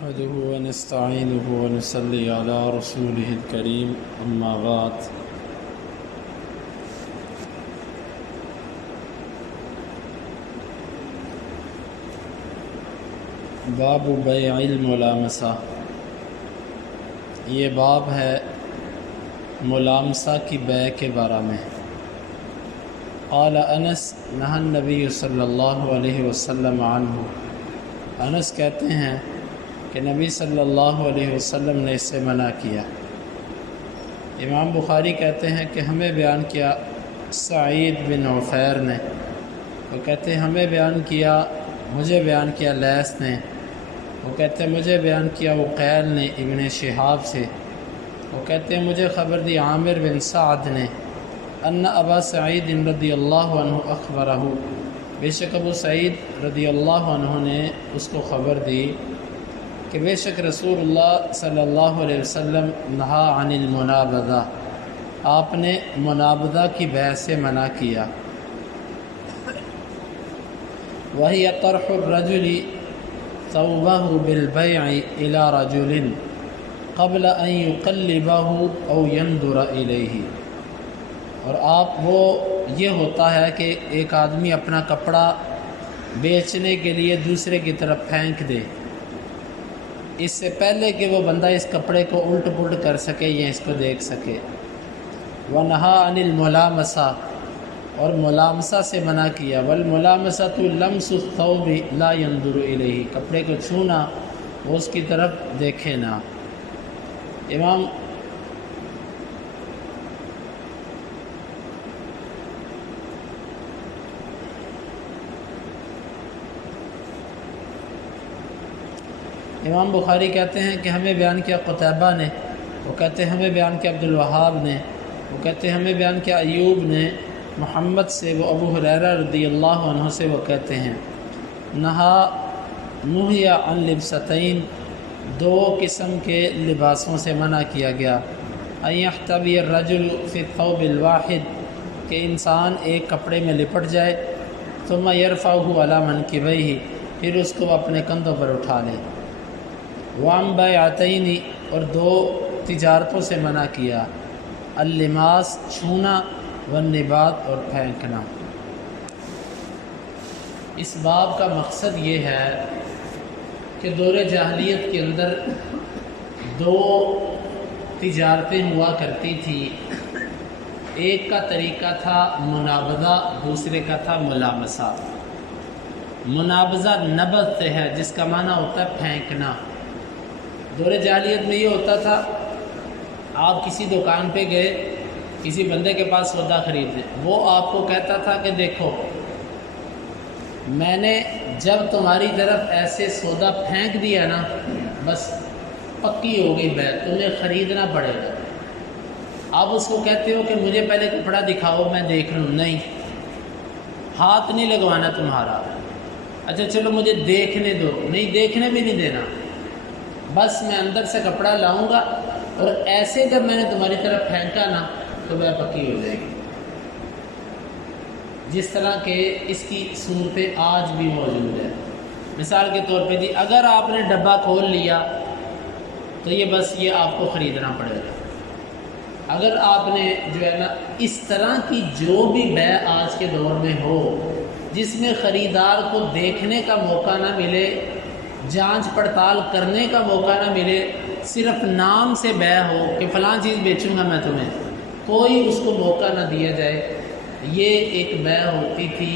نحمده ونستعينه ونصلي على رسوله الكريم أما بعد باب بیع الملامسہ، یہ باب ہے ملامسہ کی بیع کے بارے میں۔ قال انس نہى النبی صلی اللہ علیہ وسلم عنہ، انس کہتے ہیں کہ نبی صلی اللہ علیہ وسلم نے اس سے منع کیا۔ امام بخاری کہتے ہیں کہ ہمیں بیان کیا سعید بن عفیر نے، وہ کہتے ہیں ہمیں بیان کیا، مجھے بیان کیا لیث نے، وہ کہتے ہیں مجھے بیان کیا عقیل نے ابن شہاب سے، وہ کہتے ہیں مجھے خبر دی عامر بن سعد نے، ان ابا سعید رضی اللہ عنہ اخبرہ، بے شک ابو سعید رضی اللہ عنہ نے اس کو خبر دی کہ بے شک رسول اللہ صلی اللہ علیہ وسلم نہا عن المنابذہ، آپ نے منابذہ کی بیع سے منع کیا۔ وہی طرح الرجل ثوبہ بالبیع الی رجل قبل ان یقلبہ او ينظر الیہ، اور وہ یہ ہوتا ہے کہ ایک آدمی اپنا کپڑا بیچنے کے لیے دوسرے کی طرف پھینک دے، اس سے پہلے کہ وہ بندہ اس کپڑے کو الٹ پلٹ کر سکے یا اس کو دیکھ سکے۔ وَنَهَا عَنِ الْمُلَامَسَةِ، اور ملامسہ سے منع کیا۔ وَالْمُلَامَسَةُ لَمْسُ الثَّوْبِ لَا يَنْظُرُ إِلَيْهِ، کپڑے کو چھونا، وہ اس کی طرف دیکھے نہ۔ امام بخاری کہتے ہیں کہ ہمیں بیان کیا قتیبہ نے، وہ کہتے ہیں ہمیں بیان کیا عبد الوہاب نے، وہ کہتے ہیں ہمیں بیان کیا ایوب نے محمد سے، وہ ابو ہریرہ رضی اللہ عنہ سے، وہ کہتے ہیں نہی عن لبستین، دو قسم کے لباسوں سے منع کیا گیا۔ ان یحتوی الرجل فی الثوب الواحد، کہ انسان ایک کپڑے میں لپٹ جائے، ثم یرفعہ علی منکبیہ، پھر اس کو اپنے کندھوں پر اٹھا لے۔ وعن بیعتین، اور دو تجارتوں سے منع کیا، اللماس چھونا، والنبات اور پھینکنا۔ اس باب کا مقصد یہ ہے کہ دور جاہلیت کے اندر دو تجارتیں ہوا کرتی تھی، ایک کا طریقہ تھا منابذہ، دوسرے کا تھا ملامسہ۔ منابذہ نبض سے ہے، جس کا معنی ہوتا ہے پھینکنا۔ دور جاہلیت میں یہ ہوتا تھا، آپ کسی دکان پہ گئے، کسی بندے کے پاس سودا خریدے، وہ آپ کو کہتا تھا کہ دیکھو میں نے جب تمہاری طرف ایسے سودا پھینک دیا نا، بس پکی ہو گئی بیع، تمہیں خریدنا پڑے گا۔ آپ اس کو کہتے ہو کہ مجھے پہلے کپڑا دکھاؤ میں دیکھ لوں، نہیں، ہاتھ نہیں لگوانا تمہارا، اچھا چلو مجھے دیکھنے دو، نہیں دیکھنے بھی نہیں دینا، بس میں اندر سے کپڑا لاؤں گا، اور ایسے جب میں نے تمہاری طرف پھینکا نا تو بیع پکی ہو جائے گی۔ جس طرح کہ اس کی صورتیں آج بھی موجود ہے۔ مثال کے طور پہ جی، اگر آپ نے ڈبہ کھول لیا تو یہ بس یہ آپ کو خریدنا پڑے گا۔ اگر آپ نے جو ہے نا اس طرح کی جو بھی بیع آج کے دور میں ہو، جس میں خریدار کو دیکھنے کا موقع نہ ملے، جانچ پڑتال کرنے کا موقع نہ ملے، صرف نام سے بیع ہو کہ فلاں چیز بیچوں گا میں تمہیں، کوئی اس کو موقع نہ دیا جائے، یہ ایک بیع ہوتی تھی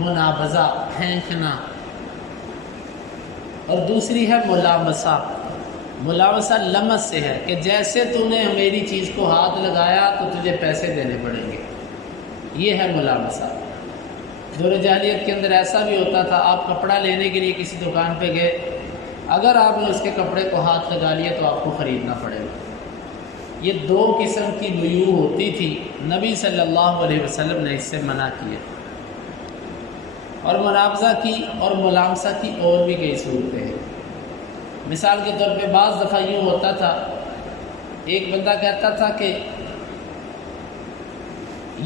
منابذہ، پھینکنا۔ اور دوسری ہے ملامسہ۔ ملامسہ لمس سے ہے کہ جیسے تو نے میری چیز کو ہاتھ لگایا تو تجھے پیسے دینے پڑیں گے، یہ ہے ملامسہ۔ دور جاہلیت کے اندر ایسا بھی ہوتا تھا، آپ کپڑا لینے کے لیے کسی دکان پہ گئے، اگر آپ نے اس کے کپڑے کو ہاتھ لگا لیا تو آپ کو خریدنا پڑے گا۔ یہ دو قسم کی بیوع ہوتی تھی، نبی صلی اللہ علیہ وسلم نے اس سے منع کیا۔ اور منابذہ کی اور ملامسہ کی اور بھی کئی صورتیں ہیں۔ مثال کے طور پہ بعض دفعہ یوں ہوتا تھا، ایک بندہ کہتا تھا کہ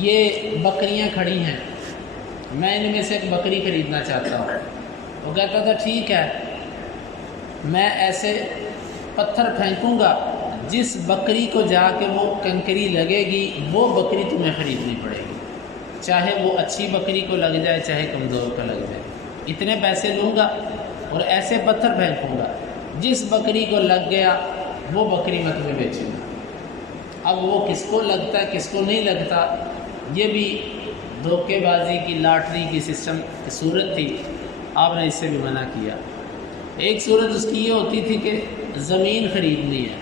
یہ بکریاں کھڑی ہیں، میں ان میں سے ایک بکری خریدنا چاہتا ہوں۔ وہ کہتا تھا ٹھیک ہے، میں ایسے پتھر پھینکوں گا جس بکری کو جا کے وہ کنکری لگے گی وہ بکری تمہیں خریدنی پڑے گی، چاہے وہ اچھی بکری کو لگ جائے چاہے کمزور کو لگ جائے، اتنے پیسے لوں گا اور ایسے پتھر پھینکوں گا جس بکری کو لگ گیا وہ بکری میں تمہیں بیچوں گا۔ اب وہ کس کو لگتا ہے کس کو نہیں لگتا، یہ بھی دھوکے بازی کی لاٹری کی سسٹم کی صورت تھی، آپ نے اس سے بھی منع کیا۔ ایک صورت اس کی یہ ہوتی تھی کہ زمین خریدنی ہے،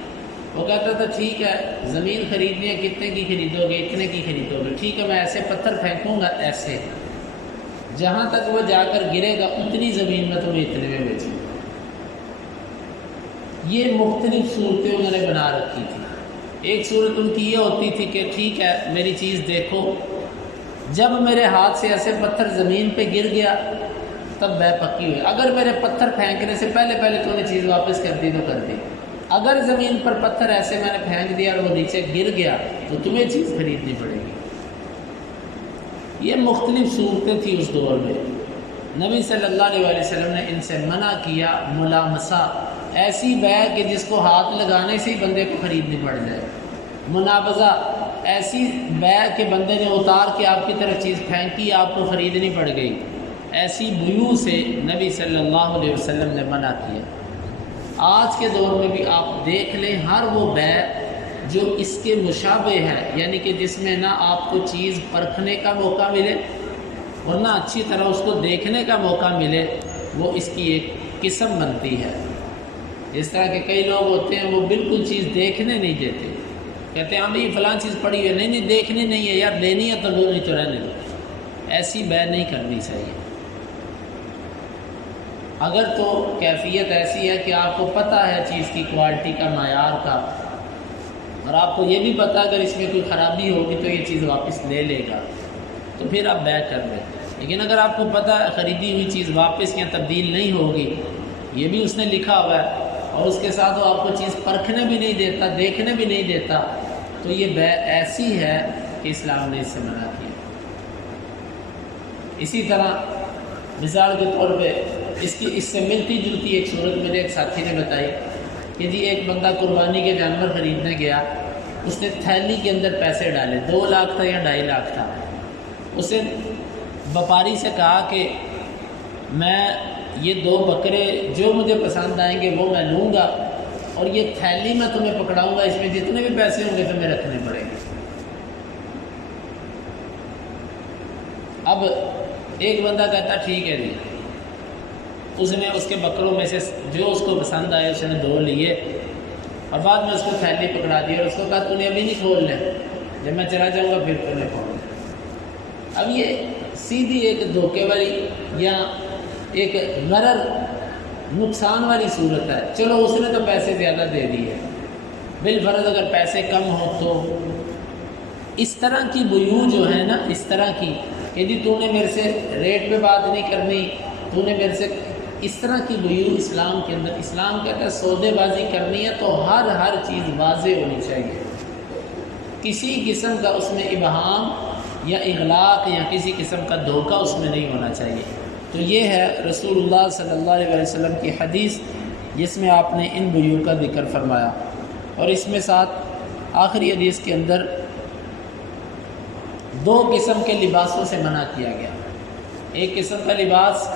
وہ کہتا تھا ٹھیک ہے زمین خریدنی ہے، کتنے کی خریدو گے؟ اتنے کی خریدو گے، ٹھیک ہے میں ایسے پتھر پھینکوں گا، ایسے جہاں تک وہ جا کر گرے گا اتنی زمین میں تمہیں اتنے میں بیچوں گا۔ یہ مختلف صورتیں انہوں نے بنا رکھی تھی۔ ایک صورت ان کی یہ ہوتی تھی کہ ٹھیک ہے میری چیز دیکھو، جب میرے ہاتھ سے ایسے پتھر زمین پہ گر گیا تب بے پکی ہوئی، اگر میرے پتھر پھینکنے سے پہلے تو نے چیز واپس کر دی تو کر دی، اگر زمین پر پتھر ایسے میں نے پھینک دیا اور وہ نیچے گر گیا تو تمہیں چیز خریدنی پڑے گی۔ یہ مختلف صورتیں تھیں اس دور میں، نبی صلی اللہ علیہ وسلم نے ان سے منع کیا۔ ملامسہ، ایسی بیع کہ جس کو ہاتھ لگانے سے ہی بندے کو خریدنی پڑ جائے۔ منابضہ، ایسی بیع کہ بندے نے اتار کے آپ کی طرف چیز پھینکی آپ کو خریدنی پڑ گئی، ایسی بیوع سے نبی صلی اللہ علیہ وسلم نے منع کیا۔ آج کے دور میں بھی آپ دیکھ لیں ہر وہ بیع جو اس کے مشابہ ہے، یعنی کہ جس میں نہ آپ کو چیز پرکھنے کا موقع ملے اور نہ اچھی طرح اس کو دیکھنے کا موقع ملے، وہ اس کی ایک قسم بنتی ہے۔ جس طرح کہ کئی لوگ ہوتے ہیں وہ بالکل چیز دیکھنے نہیں دیتے، کہتے ہیں ہم یہ فلاں چیز پڑی ہے، نہیں دیکھنی نہیں ہے یار، لینی ہے تو لو نہیں تو رہنے دو۔ ایسی بیع نہیں کرنی چاہیے۔ اگر تو کیفیت ایسی ہے کہ آپ کو پتہ ہے چیز کی کوالٹی کا، معیار کا، اور آپ کو یہ بھی پتہ اگر اس میں کوئی خرابی ہوگی تو یہ چیز واپس لے لے گا، تو پھر آپ بیع کر لیں۔ لیکن اگر آپ کو پتہ ہے خریدی ہوئی چیز واپس یا تبدیل نہیں ہوگی، یہ بھی اس نے لکھا ہوا ہے، اور اس کے ساتھ وہ آپ کو چیز پرکھنے بھی نہیں دیتا، دیکھنے بھی نہیں دیتا، تو یہ بیع ایسی ہے کہ اسلام نے اس سے منع کیا۔ اسی طرح مثال کے طور پہ اس سے ملتی جلتی ایک صورت مجھے ایک ساتھی نے بتائی کہ جی ایک بندہ قربانی کے جانور خریدنے گیا، اس نے تھیلی کے اندر پیسے ڈالے، 2 لاکھ تھا یا 2.5 لاکھ تھا۔ اس نے وپاری سے کہا کہ میں یہ 2 بکرے جو مجھے پسند آئیں گے وہ میں لوں گا، اور یہ تھیلی میں تمہیں پکڑاؤں گا، اس میں جتنے بھی پیسے ہوں گے تمہیں رکھنے پڑیں گے۔ اب ایک بندہ کہتا ٹھیک ہے جی، اس نے اس کے بکروں میں سے جو اس کو پسند آئے اس نے 2 لیے، اور بعد میں اس کو تھیلی پکڑا دی اور اس کو کہا تو نے ابھی نہیں کھول لے، جب میں چلا جاؤں گا پھر تو نے کھول لے۔ اب یہ سیدھی ایک دھوکے والی یا ایک غرر نقصان والی صورت ہے۔ چلو اس نے تو پیسے زیادہ دے دیے، بالفرض اگر پیسے کم ہوں تو اس طرح کی بیوع جو ہے نا، اس طرح کی کہ جی تو نے میرے سے ریٹ پہ بات نہیں کرنی، تو نے میرے سے، اس طرح کی بیوع اسلام کے اندر، اسلام کہتا ہے سودے بازی کرنی ہے تو ہر چیز واضح ہونی چاہیے، کسی قسم کا اس میں ابہام یا اغلاق یا کسی قسم کا دھوکہ اس میں نہیں ہونا چاہیے۔ تو یہ ہے رسول اللہ صلی اللہ علیہ وسلم کی حدیث جس میں آپ نے ان بیوع کا ذکر فرمایا، اور اس میں ساتھ آخری حدیث کے اندر 2 قسم کے لباسوں سے منع کیا گیا۔ ایک قسم کا لباس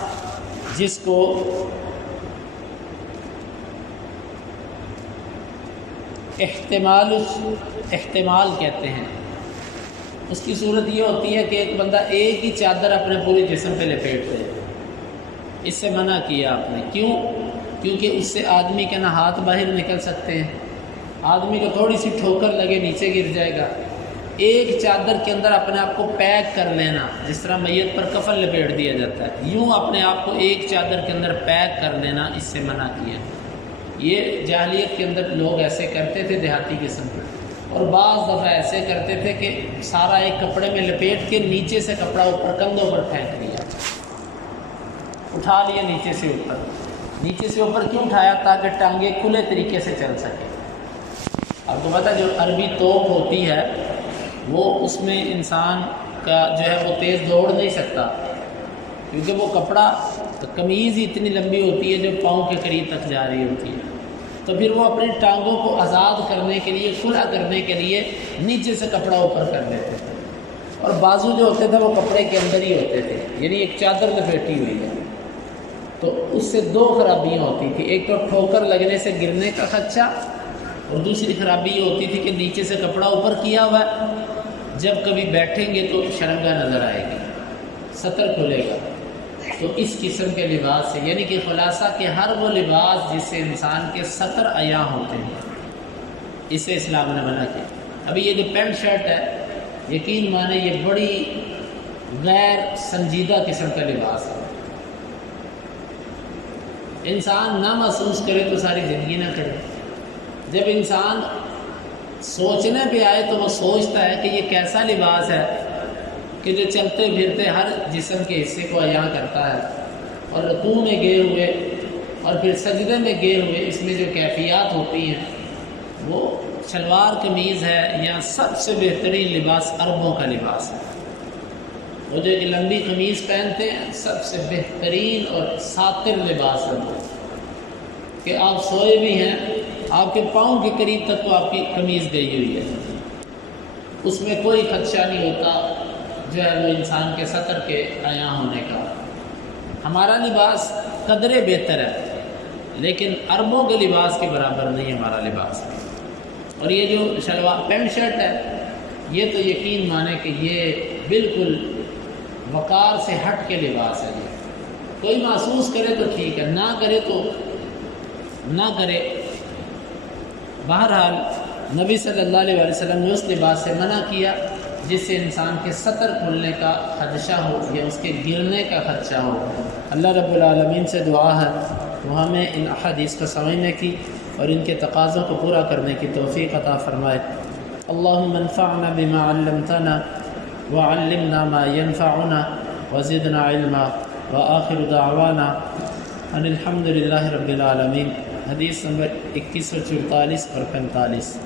جس کو احتمال کہتے ہیں، اس کی صورت یہ ہوتی ہے کہ ایک بندہ ایک ہی چادر اپنے پورے جسم پہ لپیٹ دے، اس سے منع کیا آپ نے۔ کیوں؟ کیونکہ اس سے آدمی کے نہ ہاتھ باہر نکل سکتے ہیں، آدمی کو تھوڑی سی ٹھوکر لگے نیچے گر جائے گا۔ ایک چادر کے اندر اپنے آپ کو پیک کر لینا، جس طرح میت پر کفن لپیٹ دیا جاتا ہے، یوں اپنے آپ کو ایک چادر کے اندر پیک کر لینا، اس سے منع کیا۔ یہ جاہلیت کے اندر لوگ ایسے کرتے تھے دیہاتی قسم کے، اور بعض دفعہ ایسے کرتے تھے کہ سارا ایک کپڑے میں لپیٹ کے نیچے سے کپڑا اوپر کندھوں پر پھینک لیا، اٹھا لیا نیچے سے اوپر۔ نیچے سے اوپر کیوں اٹھایا؟ تاکہ ٹانگیں کھلے طریقے سے چل سکے۔ اب تو پتہ جو عربی توپ ہوتی ہے وہ اس میں انسان کا جو ہے وہ تیز دوڑ نہیں سکتا، کیونکہ وہ کپڑا تو قمیض ہی اتنی لمبی ہوتی ہے جو پاؤں کے قریب تک جا رہی ہوتی ہے، تو پھر وہ اپنی ٹانگوں کو آزاد کرنے کے لیے، کھلا کرنے کے لیے نیچے سے کپڑا اوپر کر لیتے تھے، اور بازو جو ہوتے تھے وہ کپڑے کے اندر ہی ہوتے تھے، یعنی ایک چادر لپیٹی ہوئی ہے۔ تو اس سے دو خرابیاں ہوتی تھی، ایک تو ٹھوکر لگنے سے گرنے کا خدشہ، اور دوسری خرابی یہ ہوتی تھی کہ نیچے سے کپڑا اوپر کیا ہوا ہے، جب کبھی بیٹھیں گے تو شرمگاہ نظر آئے گی، سطر کھلے گا۔ تو اس قسم کے لباس سے، یعنی کہ خلاصہ کہ ہر وہ لباس جس سے انسان کے سطر عیاں ہوتے ہیں، اسے اسلام نے منع کیا۔ ابھی یہ جو پینٹ شرٹ ہے، یقین مانے یہ بڑی غیر سنجیدہ قسم کا لباس ہے۔ انسان نہ محسوس کرے تو ساری زندگی نہ کرے۔ جب انسان سوچنے پہ آئے تو وہ سوچتا ہے کہ یہ کیسا لباس ہے کہ جو چلتے پھرتے ہر جسم کے حصے کو عیاں کرتا ہے، اور رکوع میں گئے ہوئے اور پھر سجدے میں گئے ہوئے اس میں جو کیفیات ہوتی ہیں، وہ شلوار قمیض ہے یا سب سے بہترین لباس عربوں کا لباس ہے۔ وہ جو ایک لمبی قمیض پہنتے ہیں، سب سے بہترین اور ساتر لباس ہے وہ، کہ آپ سوئے بھی ہیں، آپ کے پاؤں کے قریب تک تو آپ کی قمیض گئی ہوئی ہے، اس میں کوئی خدشہ نہیں ہوتا جو ہے وہ انسان کے سطر کے عیاں ہونے کا۔ ہمارا لباس قدرے بہتر ہے، لیکن عربوں کے لباس کے برابر نہیں ہمارا لباس۔ اور یہ جو شلوار پینٹ شرٹ ہے، یہ تو یقین مانے کہ یہ بالکل وقار سے ہٹ کے لباس ہے۔ یہ کوئی محسوس کرے تو ٹھیک ہے، نہ کرے تو نہ کرے۔ بہرحال نبی صلی اللہ علیہ وسلم نے اس لباس سے منع کیا جس سے انسان کے سطر کھلنے کا خدشہ ہو یا اس کے گرنے کا خدشہ ہو۔ اللہ رب العالمین سے دعا ہے وہ ہمیں ان احادیث کو سمجھنے کی اور ان کے تقاضوں کو پورا کرنے کی توفیق عطا فرمائے۔ اللہم انفعنا بما علمتنا وعلمنا ما ينفعنا وزدنا علما وآخر دعوانا ان الحمد للہ رب العالمین۔ حدیث نمبر 2144 اور 45۔